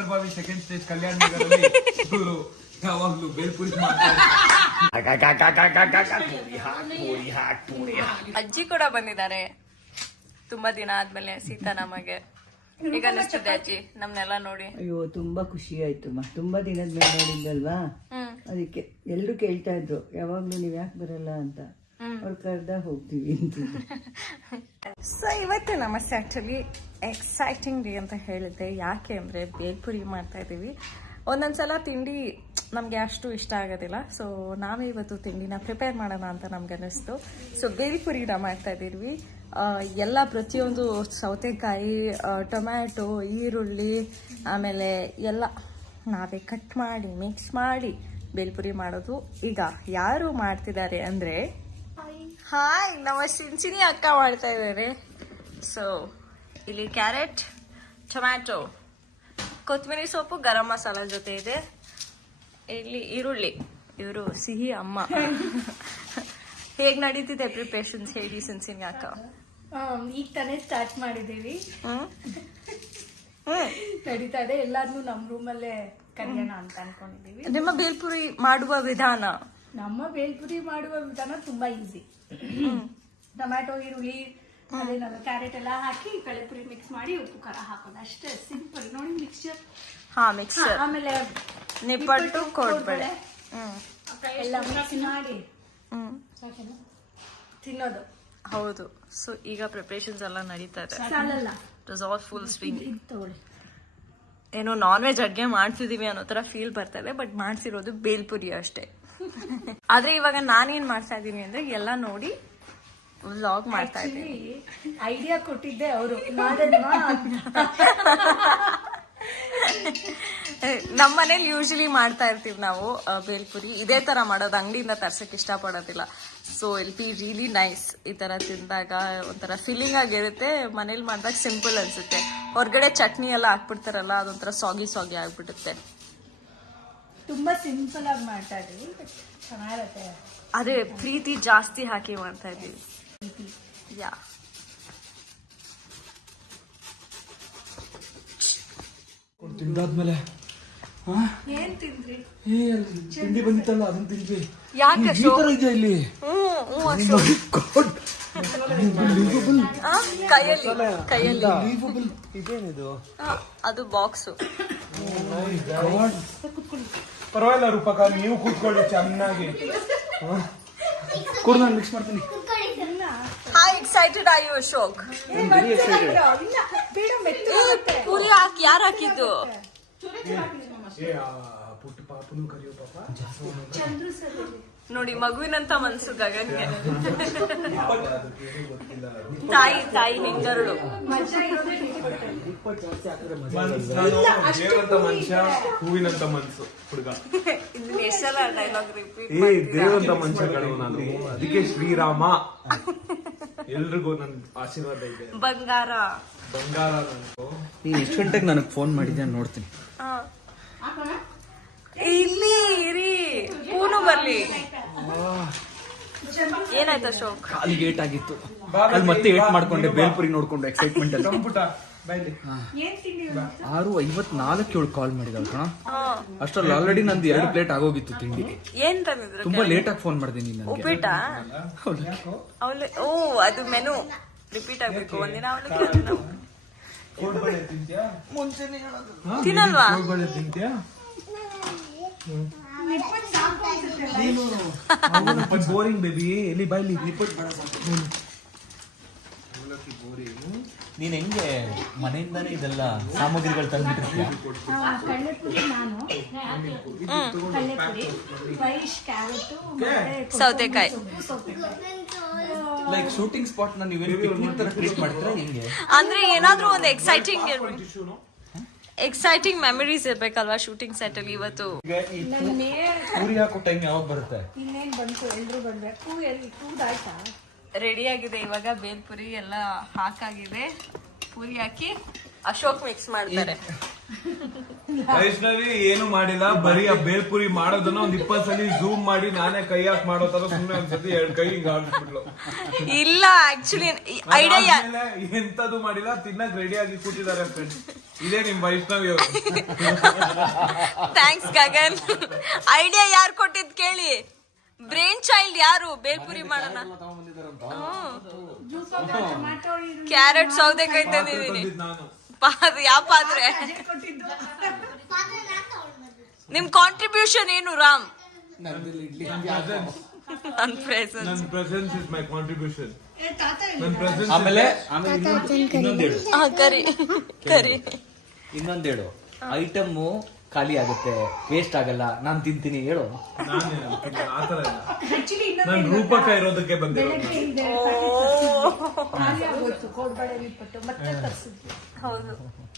Nagarbhavi second stage ಕಲ್ಯಾಣ ನಗರಲ್ಲಿ ಇವರು ಯಾವಾಗ್ಲೂ ಬೇಲ್ಪುರಿ ಮಾಡ್ತಾರೆ. ಅಜ್ಜಿ ಕೂಡ ಬಂದಿದ್ದಾರೆ ತುಂಬಾ ದಿನ ಆದ್ಮೇಲೆ ಸೀತಾ ನಮಗೆ. ಈಗ ಅನಿಸ್ತಿದೆ ಅಜ್ಜಿ ನಮ್ನೆಲ್ಲ ನೋಡಿ? ಅಯ್ಯೋ ತುಂಬಾ ಖುಷಿ ಆಯ್ತು. ತುಂಬಾ ದಿನದ ಮೇಲೆ ನೋಡಿದ್ದಲ್ವಾ, ಅದಕ್ಕೆ ಎಲ್ರು ಕೇಳ್ತಾ ಇದ್ರು ಯಾವಾಗ್ಲೂ ನೀವ್ ಯಾಕೆ ಬರಲ್ಲ ಅಂತ. ಅವ್ರು ಕರ್ದ ಹೋಗ್ತೀವಿ ಅಂತ. ಸೊ ಇವತ್ತು ನಮಸ್ತೆ. ಆಕ್ಚುಲಿ ಎಕ್ಸೈಟಿಂಗ್ ಡೇ ಅಂತ ಹೇಳಿದ್ದೆ. ಯಾಕೆ ಅಂದ್ರೆ ಬೇಲ್ಪುರಿ ಮಾಡ್ತಾ ಇದೀವಿ. ಒಂದೊಂದ್ಸಲ ತಿಂಡಿ ನಮಗೆ ಅಷ್ಟು ಇಷ್ಟ ಆಗೋದಿಲ್ಲ. ಸೊ ನಾವೇ ಇವತ್ತು ತಿಂಡಿನ ಪ್ರಿಪೇರ್ ಮಾಡೋಣ ಅಂತ ನಮ್ಗೆ ಅನ್ನಿಸ್ತು. ಸೊ ಬೇಲ್ಪುರಿನ ಮಾಡ್ತಾ ಇದ್ದೀವಿ. ಎಲ್ಲ ಪ್ರತಿಯೊಂದು ಸೌತೆಕಾಯಿ, ಟೊಮ್ಯಾಟೊ, ಈರುಳ್ಳಿ, ಆಮೇಲೆ ಎಲ್ಲ ನಾವೇ ಕಟ್ ಮಾಡಿ ಮಿಕ್ಸ್ ಮಾಡಿ ಬೇಲ್ಪುರಿ ಮಾಡೋದು. ಈಗ ಯಾರು ಮಾಡ್ತಿದ್ದಾರೆ ಅಂದರೆ ಹಾಯ್ ನಮ್ಮ ಸಿಂಚಿನಿ ಅಕ್ಕ ಮಾಡ್ತಾ ಇದ್ದಾರೆ. ಸೊ ಇಲ್ಲಿ ಕ್ಯಾರೆಟ್, ಟೊಮ್ಯಾಟೊ, ಕೊತ್ತಂಬರಿ ಸೊಪ್ಪು, ಗರಂ ಮಸಾಲ ಜೊತೆ ಇದೆ. ಇಲ್ಲಿ ಈರುಳ್ಳಿ. ಇವರು ಸಿಹಿ ಅಮ್ಮ. ಹೇಗ್ ನಡೀತಿದೆ ಪ್ರಿಪರೇಷನ್ಸ್ ಹೇಳಿ ಸಿಂಚಿನಿ ಅಕ್ಕ? ಈಗ ತಾನೇ ಸ್ಟಾರ್ಟ್ ಮಾಡಿದೀವಿ, ನಡೀತಾ ಇದೆ. ಎಲ್ಲಾರ್ನು ನಮ್ ರೂಮಲ್ಲೇ ಕರಿಯೋಣ ಅಂತ ಅನ್ಕೊಂಡಿದೀವಿ. ನಿಮ್ಮ ಬೇಲ್ಪುರಿ ಮಾಡುವ ವಿಧಾನ? ನಮ್ಮ ಬೇಲ್ಪುರಿ ಮಾಡುವ ವಿಧಾನ ತುಂಬಾ ಈಸಿ. ಟೊಮ್ಯಾಟೊ, ಈರುಳ್ಳಿ, ಅದೇನಲ್ಲ ಕ್ಯಾರೆಟ್ ಎಲ್ಲ ಹಾಕಿ ಕಳೆಪುರಿ ಮಿಕ್ಸ್ ಮಾಡಿ ಉಪ್ಪು ಖಾರ ಹಾಕೋದು ಅಷ್ಟೇ. ಸಿಂಪಲ್ ನೋಡಿ. ಮಿಕ್ಸ್ಚರ್ ಮಿಕ್ಸ್ಚರ್, ಆಮೇಲೆ ನಿಪ್ಪಟ್ಟು, ಕೋಡ್ಬಳೆ ಎಲ್ಲ ಮಿಕ್ಸ್ ಮಾಡಿ ತಿನ್ನೋದು. ಹೌದು. ಸೊ ಈಗ ಪ್ರಿಪರೇಷನ್ಸ್ ಎಲ್ಲ ನಡೀತಾ ಇದೆ. It was all full swing. ಏನೋ ನಾನ್ ವೆಜ್ ಅಡ್ಗೆ ಮಾಡ್ತಿದೀವಿ ಅನ್ನೋ ತರ ಫೀಲ್ ಬರ್ತಾ ಇದೆ. ಬಟ್ ಮಾಡ್ಸಿರೋದು ಬೇಲ್ಪುರಿ ಅಷ್ಟೇ. ಆದ್ರೆ ಇವಾಗ ನಾನೇನ್ ಮಾಡ್ತಾ ಇದೀನಿ ಅಂದ್ರೆ ಎಲ್ಲ ನೋಡಿ ವ್ಲಾಗ್ ಮಾಡ್ತಾ ಇದ್ದೀನಿ. ಐಡಿಯಾ ಕೊಟ್ಟಿದ್ದೆ ಅವರು. ನಮ್ಮ ಮನೇಲಿ ಯೂಶಲಿ ಮಾಡ್ತಾ ಇರ್ತೀವಿ ನಾವು ಬೇಲ್ಪುರಿ. ಇದೇ ತರ ಮಾಡೋದು, ಅಂಗಡಿಯಿಂದ ತರ್ಸಕ್ ಇಷ್ಟ ಪಡೋದಿಲ್ಲ. ಸೊ ಇಲ್ ಬಿ ರಿಯಲಿ ನೈಸ್. ಈ ತರ ತಿಂದಾಗ ಒಂಥರ ಫೀಲಿಂಗ್ ಆಗಿರುತ್ತೆ. ಮನೇಲಿ ಮಾಡಿದಾಗ ಸಿಂಪಲ್ ಅನ್ಸುತ್ತೆ. ಹೊರಗಡೆ ಚಟ್ನಿ ಎಲ್ಲ ಹಾಕ್ಬಿಡ್ತಾರಲ್ಲ, ಅದೊಂಥರ ಸಾಗಿ ಸಾಗಿ ಆಗ್ಬಿಡುತ್ತೆ. ತುಂಬಾ ಸಿಂಪಲ್ ಆಗಿ ಮಾಡ್ತಾ ಇದೀವಿ, ಚೆನ್ನಾಗಿರುತ್ತೆ. ಅದೇ ಪ್ರೀತಿ ಜಾಸ್ತಿ ಹಾಕಿ ಮಾಡ್ತಾ ಇದೀವಿ. ಯಾ ತಿಂದಾದ್ಮೇಲೆ ಏನ್ ತಿಂದ್ರಿ? ತಿಂಡಿ ಬಂದಿತ್ತಲ್ಲ ಅದನ್ನ ತಿಂದ್ವಿ. ಯಾಕೆ ಇದೆಯಾ ಇಲ್ಲಿ? ಕೈಯಲ್ಲಿ ಇದೇನಿದು? ಅದು ಬಾಕ್ಸು. ಪರವಾಗಿಲ್ಲ ರೂಪಕ, ನೀವು ಕೂತ್ಕೊಳ್ಳಿ ಚೆನ್ನಾಗಿ. ಕೂಡ ನಾನು ಮಿಕ್ಸ್ ಮಾಡ್ತೀನಿ. How excited are you, Ashok? Puri ಹಾಕಿ ಯಾರು ಹಾಕಿದ್ದು? ಪುಟ್ಟ ಪಾಪನು ಕರಿಯೋ ಪಾಪ. ನೋಡಿ ಮಗುವಿನಂತ ಮನ್ಸು ಗಗನ್ಗೆ. ತಾಯಿ ನಿಂಗರುಳು. ದೇವರಂತ ಮನುಷ್ಯ, ಹೂವಿನಂತ ಮನ್ಸು ಹುಡುಗ. ಎಷ್ಟೆಲ್ಲ ಡೈಲಾಗ್ ರಿಪೀಟ್. ದೇವರಂತ ಮನುಷ್ಯ ಕಣವು ನಾನು. ಅದಕ್ಕೆ ಶ್ರೀರಾಮ. ಎಲ್ರಿಗೂ ನನ್ ಆಶೀರ್ವಾದ ಇದೆ. ಬಂಗಾರ ನನಗೂ. ನೀನ್ ಎಷ್ಟು ಗಂಟೆಗೆ ನನಗೆ ಫೋನ್ ಮಾಡಿದ್ಯಾ ನೋಡ್ತೀನಿ. ಇಲ್ಲಿ ಇರಿ, ಪೂನು ಬರ್ಲಿ. ಏನಾಯ್ತು ಅಶೋಕ್? ಅಲ್ಲಿ ಏಟ್ ಆಗಿತ್ತು, ಅಲ್ಲಿ ಮತ್ತೆ ಏಟ್ ಮಾಡ್ಕೊಂಡೆ ಬೇಲ್ಪುರಿ ನೋಡ್ಕೊಂಡು ಎಕ್ಸೈಟ್ಮೆಂಟ್ ಅಲ್ಲಿ. 6:54 ಕಾಲ್ ಮಾಡಿದವ್ ಕಣ. ಅಷ್ಟ್ರಲ್ಲಿ ಆಲ್ರೆಡಿ ನಂದು 2 ಪ್ಲೇಟ್ ಆಗೋಗಿತ್ತು ತಿಂಡಿ. ಏನ್ ತಂದಿದ್ರು? ತುಂಬಾ ಲೇಟ್ ಆಗಿ ಫೋನ್ ಮಾಡಿದೆ ನೀನು. ಉಪ್ಪಿಟ್ಟ? ಓ ಅದು ಮೆನು ರಿಪೀಟ್ ಆಗ್ಬೇಕು. ಒಂದಿನ ಅವಳಿಗೆ ತಿನ್ನಲ್ವಾ? Boring baby. ಎಲ್ಲಿ ಬಾಯ್ಲಿ ನೀನ್ ಹೆಂಗೆ ಮನೆಯಿಂದಾನೇ ಇದೆಲ್ಲ ಸಾಮಗ್ರಿಗಳು ತಂದ್ಬಿಟ್ಟಿರ್ತೀಯ? ಸೌತೆಕಾಯಿ. ಲೈಕ್ ಶೂಟಿಂಗ್ ಸ್ಪಾಟ್ ನ ನೀವೇನು ಪಿಕ್ನಿಕ್ ತರ ಟ್ರೀಟ್ ಮಾಡ್ತೀರಾ ಹೆಂಗೆ? ಅಂದ್ರೆ ಏನಾದ್ರೂ ಒಂದು ಎಕ್ಸೈಟಿಂಗ್ ಮೆಮರೀಸ್ ಇರ್ಬೇಕಲ್ವಾ ಶೂಟಿಂಗ್ ಸೆಟ್ ಅಲ್ಲಿ. ಇವತ್ತು ಪೂರಿ ಹಾಕೋ ಟೈಮ್ ಯಾವಾಗ ಬರುತ್ತೆ? ಇನ್ನೇನ್ ಬಂತು, ಎಲ್ರು ಬಂದ್ರೆ ಕೂದಾಯ್ತಾ? ರೆಡಿ ಆಗಿದೆ ಇವಾಗ. ಬೇಲ್ಪುರಿ ಎಲ್ಲ ಹಾಕಾಗಿದೆ. ಪೂರಿ ಹಾಕಿ ಅಶೋಕ್ ಮಿಕ್ಸ್ ಮಾಡ್ತಾರೆ. ವೈಷ್ಣವಿ ಏನು ಮಾಡಿಲ್ಲ, ಬರೀ ಆ ಬೇಲ್ಪುರಿ ಮಾಡೋದನ್ನ ಒಂದ್ 20 ಸಲ ಝೂಮ್ ಮಾಡಿ ನಾನೇ ಕೈ ಹಾಕಿ ಮಾಡೋ ತರ ಸುಮ್ಮನೆ ಒಂದ್ಸತಿ 2 ಕೈ ಹಿಂಗ ಆಡ್ಬಿಟ್ಲು. ಇಲ್ಲ ಆಕ್ಚುಲಿ ಐಡಿಯಾ ಎಂತದು ಮಾಡಿಲ್ಲ, ತಿನ್ನಕ್ ರೆಡಿ ಆಗಿ ಕೂತಿದ್ದಾರೆ ಫ್ರೆಂಡ್ಸ್. ಇದೇ ನಿಮ್ ವೈಷ್ಣವಿ ಅವರು. ಥ್ಯಾಂಕ್ಸ್ ಗಗನ್. ಐಡಿಯಾ ಯಾರು ಕೊಟ್ಟಿದ್ ಕೇಳಿ. ಬ್ರೈನ್ ಚೈಲ್ಡ್ ಯಾರು? ಬೇಲ್ಪುರಿ ಮಾಡೋಣ. ಕ್ಯಾರೆಟ್ ಸೌದೆಕಾಯಿ ತಂದಿದ್ದೀನಿ. ನಾನು ಯಾವ ಪಾತ್ರೆ? ನಿಮ್ ಕಾಂಟ್ರಿಬ್ಯೂಷನ್ ಏನು ರಾಮ್? ನನ್ನ ಪ್ರೆಸೆನ್ಸ್ ಇಸ್ ಮೈ ಕಾಂಟ್ರಿಬ್ಯೂಷನ್. ನನ್ನ ಪ್ರೆಸೆನ್ಸ್. ಆಮೇಲೆ ಇನ್ನೊಂದೇಳು ಕರಿ ಇನ್ನೊಂದೇಳು ಐಟಮ್ ಖಾಲಿ ಆಗುತ್ತೆ, ವೇಸ್ಟ್ ಆಗಲ್ಲ, ನಾನ್ ತಿಂತೀನಿ ಹೇಳು. ಆತರ ಇಲ್ಲ, ನಾನು ರೂಪಕ ಇರೋದಕ್ಕೆ ಬಂದಿರೋದು.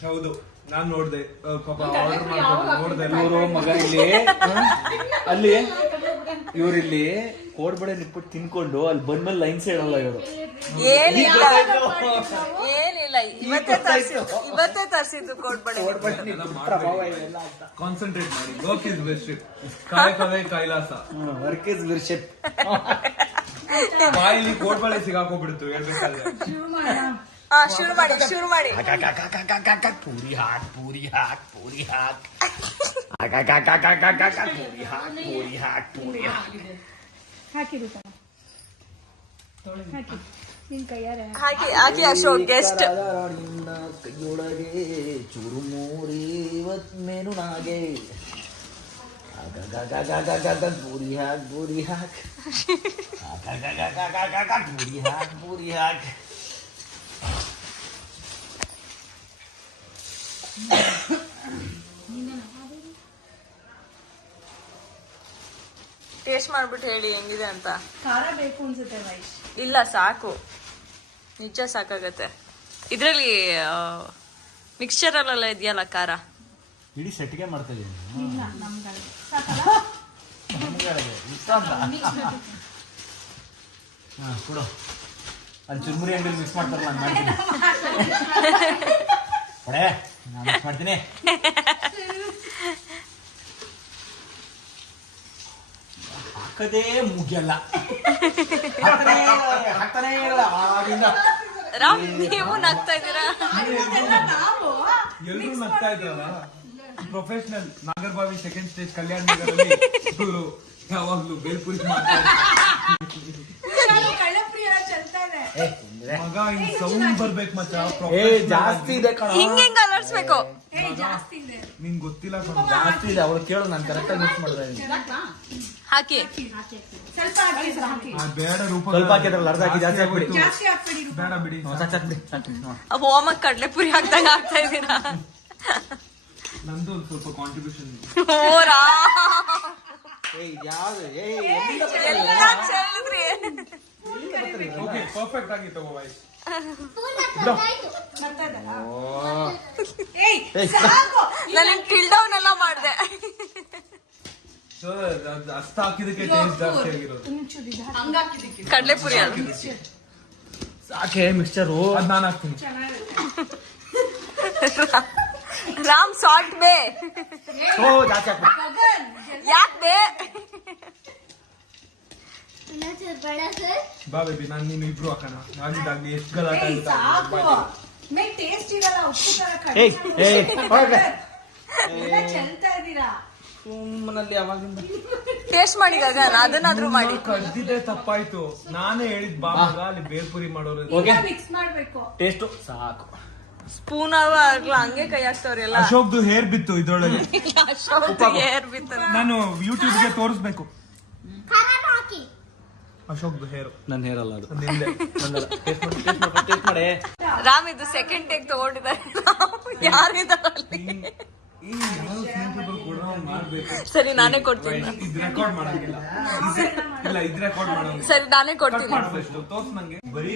ಹೌದು, ನಾನ್ ನೋಡ್ದೆ ಪಾಪ ಆರ್ಡರ್ ಮಾಡ್ಕೊಂಡು ನೋಡ್ದೆ. ಇವರು ಮಗ ಇಲ್ಲಿ ಅಲ್ಲಿ ಇವ್ರಿಲ್ಲಿ ಕೋಡ್ಬಳೆ ನಿಟ್ಬಿಟ್ಟು ತಿನ್ಕೊಂಡು ಅಲ್ಲಿ ಬಂದ್ಮೇಲೆ ಲೈನ್ಸ್ ಹೇಳಲ್ಲ ಇವರು. ಏನಿಲ್ಲ ಇವತ್ತೇ ತರಿಸಿದ್ದು ಕೋಡ್ಬಳೆ. ಕಾನ್ಸಂಟ್ರೇಟ್ ಮಾಡಿ. Work is best. ಕಾಯಕವೇ ಕೈಲಾಸ. Work is ವಿರ್ಶಿಪ್. ಬಾಯಲ್ಲಿ ಕೋಡ್ಬಳೆ ಸಿಗಾಕೋಗ್ಬಿಡ್ತು ಹೇಳ್ಬೇಕಾದ್ರೆ. ಶುರು ಮಾಡಿ ಪೂರಿ ಹಾಕ್ ಪೂರಿ ಹಾಕ್ ಪೂರಿ ಹಾಕ್ ಪೂರಿ ಹಾಕ್ ಪೂರಿ ಹಾಕ್ ಹಾಕಿರು ಹಾಕಿ ನಿನ್ ಕೈಯಾರೆ ಹಾಕಿ ಅಶೋಕ್ ಗೆಸ್ಟ್. ಕೈಯೊಳಗೆ ಚುರುಮೂರಿ ಮೇನು ನಾಗೆ ಪೂರಿ ಹಾಕ್ ಪೂರಿ ಹಾಕ್ ಪೂರಿ ಹಾಕ್ ಪೂರಿ ಹಾಕ್. ಟೇಸ್ಟ್ ಮಾಡ್ಬಿಟ್ಟು ಹೇಳಿ ಹೆಂಗಿದೆ ಅಂತ. ಖಾರ ಬೇಕು ಅನ್ಸುತ್ತೆ ವೈಶ್. ಇಲ್ಲ ಸಾಕು, ನಿಜ ಸಾಕಾಗತ್ತೆ. ಇದ್ರಲ್ಲಿ ಮಿಕ್ಸ್ಚರ್ ಅಲ್ಲೆಲ್ಲ ಇದೆಯಲ್ಲ ಖಾರ. ಇಡೀ ಸೆಟ್ಗೆ ಮಾಡ್ತಾ ಇದೀನಿ. ಇಲ್ಲ ನಮ್ಗಳಿಗೆ ಸಾಕಲ್ಲ. ಕೊಡು, ಅಲ್ಲಿ ಚುರ್ಮುರಿ ಅಂಗಡಿ ಮಿಕ್ಸ್ ಮಾಡ್ತಾರಲ್ಲ ನಾನು ಮಾಡ್ತೀನಿ. ಕೊಡೆ, ನಾನು ಮಿಕ್ಸ್ ಮಾಡ್ತೀನಿ. ಹಾಕದೇ ಮುಗಿಯಲ್ಲ, ಹಾಕ್ತಾನೇ ಇರಲ್ಲ ಆಗಿಂದ. ರಾಮ್ ನೀವು ನಗ್ತಾ ಇದ್ದೀರಾ? ಎಲ್ರು ನಗ್ತಾ ಇದ್ರಲ್ಲ. ಪ್ರೊಫೆಷನಲ್ ನಾಗರಬಾವಿ ಸೆಕೆಂಡ್ ಸ್ಟೇಜ್ ಕಲ್ಯಾಣ ನಗರಲ್ಲಿ ಇವರು ಯಾವಾಗ್ಲೂ ಬೇಲ್ಪುರಿ ಮಾಡ್ತಾರೆ. ಮಗ ಈ ಸೌಂಡ್ ಬರ್ಬೇಕು ಮಚ್ಚ. ಜಾಸ್ತಿ ಇದೆ ಕಣ, ಹಿಂಗ್ ಅಲರ್ಸ್ಬೇಕು. ನಿಂಗ್ ಗೊತ್ತಿಲ್ಲ ಕಣ. ಜಾಸ್ತಿ ಇದೆ. ಅವಳು ಕೇಳು, ನಾನು ಕರೆಕ್ಟಾಗಿ ಮಿಕ್ಸ್ ಮಾಡಿದ್ರೆ ಹಾಕಿ ಸ್ವಲ್ಪ ಹಾಕಿ ಬೇಡ ರೂಪ. ಸ್ವಲ್ಪ ಹಾಕಿದ್ರಲ್ಲ, ಅರ್ಧ ಹಾಕಿ ಜಾಸ್ತಿ ಹಾಕ್ಬಿಡಿ. ಜಾಸ್ತಿ ಹಾಕ್ಬೇಡಿ. ಬೇಡ ಬಿಡಿ. ಸಾಕು ಬಿಡಿ. ಹೋಮಕ್ ಕಡ್ಲೆಪುರಿ ಹಾಕ್ದಂಗ ಆಗ್ತಾ ಇದ್ದೀರಾ. ನಂದು ಒಂದು ಸ್ವಲ್ಪ ಕಾಂಟ್ರಿಬ್ಯೂಷನ್. ಓರಾ ಎಲ್ಲ ಚೆಲ್ಲಿದ್ರಿ. ಓಕೆ, ಪರ್ಫೆಕ್ಟ್ ಆಗಿ ತಗೋ ವಾಯ್ಸ್. ನಾನು ಟಿಲ್ ಡೌನ್ ಎಲ್ಲ ಮಾಡ್ದೆ. ಅಷ್ಟ ಹಾಕಿದಕ್ಕೆ ಟೇಸ್ಟ್ ಜಾಸ್ತಿ ಆಗಿರೋದು. ಕಡ್ಲೆಪುರಿ ಅದು ಸಾಕೆ ಮಿಕ್ಸ್ಚರು. ಅದ್ ನಾನು ಹಾಕ್ತೀನಿ. ರಾಮ್ ಸಾಲ್ಟ್ ಬೇ. ಜಾಸ್ತಿ ಹಾಕ್ಬಿಡಿ. ಯಾಕೆ ಬೇ? ಬಾ ಬೇಬಿ, ನಾನು ನೀನು ಇಬ್ರು ಹಾಕೋಣ. ಆಗಿದ್ದಾಗ್ಲಿ ಎಷ್ಟು ಗಲಾಟೆ ಆಗುತ್ತೆ. ಟೇಸ್ಟ್ ಇರಲ್ಲ, ಉಪ್ಪು ಖಾರ ಏಯ್, ಏಯ್, ಹೋಗ್ಬೇ. ಎಲ್ಲ ಚೆಲ್ತಾ ಇದ್ದೀರಾ. ಸುಮ್ಮನಲ್ಲಿ ಯಾವಾಗಿಂದ ಟೇಸ್ಟ್ ಮಾಡಿ ಗಗನ್, ಅದನ್ನಾದ್ರೂ ಮಾಡಿ. ಕಡ್ದಿದ್ದೆ ತಪ್ಪಾಯ್ತು. ನಾನೇ ಹೇಳಿದ್ ಬಾ ಮಗ, ಅಲ್ಲಿ ಬೇಲ್ಪುರಿ ಮಾಡೋರು. ಓಕೆ, ಮಿಕ್ಸ್ ಮಾಡ್ಬೇಕು. ಟೇಸ್ಟು ಸಾಕು. ಸ್ಪೂನ್ ಆಗ್ಲಾ ಹಂಗೆ ಕೈ ಹಾಕ್ತವ್ರೆಲ್ಲ. ಅಶೋಕ್ದು ಹೇರ್ ಬಿತ್ತು ಇದ್ರೊಳಗೆ. ಏರ್ ಬಿತ್ತು. ನಾನು ಯೂಟ್ಯೂಬ್ಗೆ ತೋರಿಸ್ಬೇಕು. ಅಶೋಕ್ದು ಹೇರ್. ನನ್ನ ಹೇರ್ ಅಲ್ಲ ಅದು. ನಿಂದೆ. ಟೇಸ್ಟ್ ಮಾಡಿ. ರಾಮ್ ಇದು ಸೆಕೆಂಡ್ ಟೇಕ್ ತಗೊಂಡಿದ್ದಾರೆ. ಯಾರಿದಾರಲ್ಲಿ? ಸರಿ ನಾನೇ ಕೊಡ್ತೀನಿ. ಇದು ರೆಕಾರ್ಡ್ ಮಾಡಂಗಿಲ್ಲ. ಇಲ್ಲ, ಇದು ರೆಕಾರ್ಡ್ ಮಾಡೋದು. ಸರಿ ನಾನೇ ಕೊಡ್ತೀನಿ. ತೋರ್ಸ್ ನಂಗೆ. ಬರೀ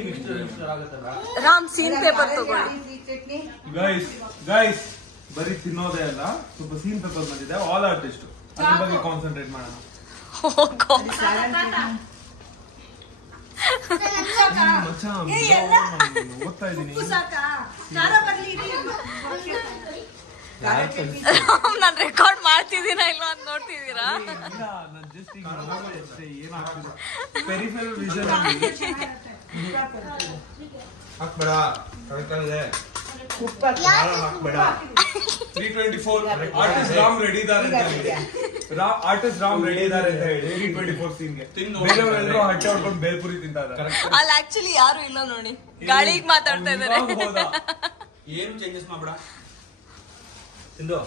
ರಾಮ್ ಸೀನ್ ಪೇಪರ್ ತಗೊಳ್ಳಿ. ಗೈಸ್ ಬರೀ ತಿನ್ನೋದೇ ಅಲ್ಲ, ಸ್ವಲ್ಪ ಸೀನ್ ಪೇಪರ್ ಬಂದಿದೆ. ಆಲ್ ಆರ್ಟಿಸ್ಟ್ ಅದ್ರ ಬಗ್ಗೆ ಕಾನ್ಸಂಟ್ರೇಟ್ ಮಾಡೋಣ. ಓದ್ತಾ ಇದ್ದೀನಿ. ನಾನ್ ರೆಕಾರ್ಡ್ ಮಾಡ್ತಿದ್ದೀನ ಇಲ್ಲ ಅಂತ ನೋಡ್ತಿದ್ದೀರಾ? ಪೆರಿಫೆರಲ್ ವಿಷನ್ ಹಾಕ್ಬೇಡ. ಉಪ್ಪು ಹಾಕ್ಬೇಡ 324 ಆರ್ಟಿಸ್ಟ್ ರಾಮ್ ರೆಡಿ ಇದ್ದಾರೆ ಅಂತ ಹೇಳಿ ಆರ್ಟಿಸ್ಟ್ ರಾಮ್ ರೆಡಿ ಇದ್ದಾರೆ ಅಂತ ಹೇಳಿ 324 ಸೀನ್ಗೆ ಬೇರೆಯವರೆಲ್ಲರೂ ಹಟ್ಟೆ ಹೊಡ್ಕೊಂಡು ಬೇಲ್ಪುರಿ ತಿಂತಾ ಇದ್ದಾರೆ ಅಲ್ಲಿ ಆಕ್ಚುಲಿ ಯಾರು ಇಲ್ಲ ನೋಡಿ, ಗಾಳಿಗೆ ಮಾತಾಡ್ತಾ ಇದಾರೆ. ಏನು ಚೇಂಜಸ್ ಮಾಡ್ಬೇಡ ತಿಂದು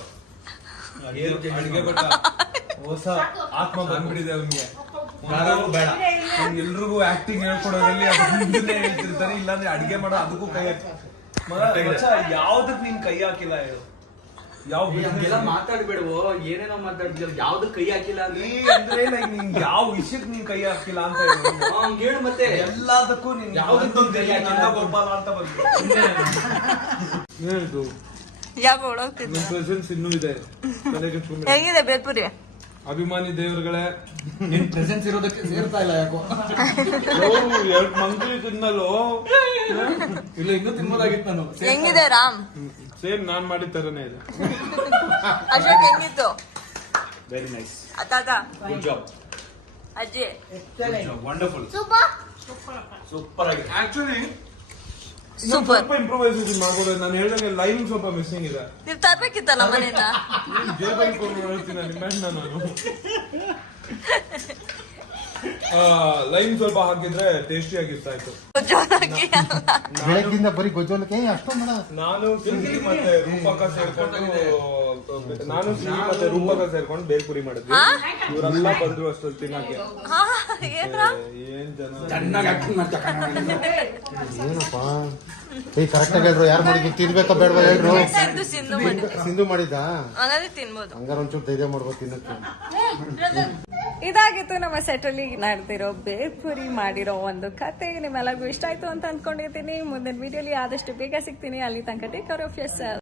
ಅಡಿಗೆ ಭಟ್ಟ ಹೊಸ ಆತ್ಮ ಬಂದ್ಬಿಟ್ಟಿದೆ ಅವ್ನಿಗೆ. ಬೇಡ ಎಲ್ರಿಗೂ ಆಕ್ಟಿಂಗ್ ಹೇಳ್ಕೊಡೋದ್ರಲ್ಲಿ ಅದು ಮುಂದೆ ಹೇಳ್ತಿರ್ತಾರೆ, ಇಲ್ಲಾಂದ್ರೆ ಅಡಿಗೆ ಮಾಡೋ ಅದಕ್ಕೂ ಕೈ ಯಾವ್ದಕ್ ನೀನ್ ಕೈ ಹಾಕಿಲ್ಲ ಹೇಳು? ಯಾವ ಹಂಗೆಲ್ಲ ಮಾತಾಡ್ಬೇಡವೋ, ಏನೇನೋ ಮಾತಾಡ್ತಿಲ್ಲ, ಯಾವ್ದಕ್ ಕೈ ಹಾಕಿಲ್ಲ ಅಂದ್ರೆ ನೀನ್ ಯಾವ ವಿಷಯಕ್ ನೀನ್ ಕೈ ಹಾಕಿಲ್ಲ ಅಂತ ಹೇಳು. ಹಂಗ ಹೇಳು ಮತ್ತೆ. ಎಲ್ಲದಕ್ಕೂ ನೀನ್ ಯಾವ್ದಕ್ಕೂ ಕೈ ಹಾಕಿಲ್ಲ ಗೋಪಾಲ ಅಂತ ಬಂದು ಹೇಳ್ದು ಯಾಕೆ ಓಡೋಗ್ತಿದ್ದೆ? ನಿಮ್ ಪ್ರೆಸೆನ್ಸ್ ಇನ್ನೂ ಇದೆ. ಹೇಗಿದೆ ಬೇಲ್ಪುರಿ? ಅಭಿಮಾನಿ ದೇವರುಗಳೇ, ನಿನ್ ಪ್ರೆಸೆನ್ಸ್ ಇರೋದಕ್ಕೆ ಸೇರ್ತಾ ಇಲ್ಲ ಯಾಕೋ. ಎರಡು ಮಂತ್ರಿ ತಿನ್ನಲು ಇಲ್ಲ ಇನ್ನೂ ತಿನ್ಬೋದಾಗಿತ್ತು ನಾನು. ಹೆಂಗಿದೆ ರಾಮ್? ಸೇಮ್ ನಾನ್ ಮಾಡಿದ ತರನೇ ಇದೆ. ಅಶೋಕ್ ಹೆಂಗಿತ್ತು? ವೆರಿ ನೈಸ್, ತಾತ, ಗುಡ್ ಜಾಬ್, ಅಜ್ಜಿ ವಂಡರ್ಫುಲ್, ಸೂಪರ್ ಆಗಿದೆ. Actually super. ಸ್ವಲ್ಪ ಇಂಪ್ರೂವೈಸೇಷನ್ ಮಾಡ್ಬೋದು. ನಾನು ಹೇಳ್ದಂಗೆ ಲೈನ್ ಸ್ವಲ್ಪ ಮಿಸ್ಸಿಂಗ್ ಇದೆ. ನೀವ್ ತರ್ಬೇಕಿತ್ತಲ್ಲ ಮನೆಯಿಂದ. ಜೇಬಲ್ಲಿ ಹೇಳ್ತೀನಿ ನಾನು ಲೈನ್ ಸ್ವಲ್ಪ ಹಾಕಿದ್ರೆ ಟೇಸ್ಟಿ ಆಗಿರ್ತಾ ಇತ್ತು. ಜೋರಾಗಿ ಬೆಳಗ್ಗಿಂದ ಬರೀ ಗೊಜ್ಜೋಲಕ್ಕೆ ಅಷ್ಟೊಂದು ಮಾಡ. ನಾನು ಸಿಹಿ ಮತ್ತೆ ರೂಪಕ ಸೇರ್ಕೊಂಡು ಬೇಲ್ಪುರಿ ಮಾಡಿದ್ವಿ. ಇವರೆಲ್ಲ ಬಂದ್ರು ಅಷ್ಟೊಂದು ತಿನ್ನಕ್ಕೆ. ಹಾ, ಏನ್ ರಾಮ್? ಏನ್ ಜನ ಚೆನ್ನಾಗಿ ಆಕ್ಟಿಂಗ್ ಮಾಡ್ತಾ. ಏನಪ್ಪಾ ಏ ಕರೆಕ್ಟ್ ಆಗಿ ಹೇಳ್ರು, ಯಾರು ಮಾಡಿದ್ರು ತಿನ್ಬೇಕಾ ಬೇಡವಾ ಹೇಳ್ರು. ಇದು ಸಿಂಧು ಮಾಡಿದ್ದು. ಸಿಂಧು ಮಾಡಿದ್ದ, ಹಂಗಾದ್ರೆ ತಿನ್ಬೋದು. ಹಂಗಾರ ಒಂಚೂರು ಧೈರ್ಯ ಮಾಡ್ಬೋದು ತಿನ್ನಕ್ಕೆ. ಇದಾಗಿತ್ತು ನಮ್ಮ ಸೆಟ್ ಅಲ್ಲಿ ನಡೆದಿರೋ ಬೇಲ್ಪುರಿ ಮಾಡಿರೋ ಒಂದು ಕತೆ. ನಿಮ್ಮೆಲ್ಲರಿಗೂ ಇಷ್ಟ ಆಯ್ತು ಅಂತ ಅನ್ಕೊಂಡಿರ್ತೀನಿ. ಮುಂದಿನ ವಿಡಿಯೋಲಿ ಆದಷ್ಟು ಬೇಗ ಸಿಗ್ತೀನಿ. ಅಲ್ಲಿ ತನಕ ಟೇಕ್ ಕೇರ್ ಆಫ್ ಯೋರ್ಸೆಲ್ಫ್.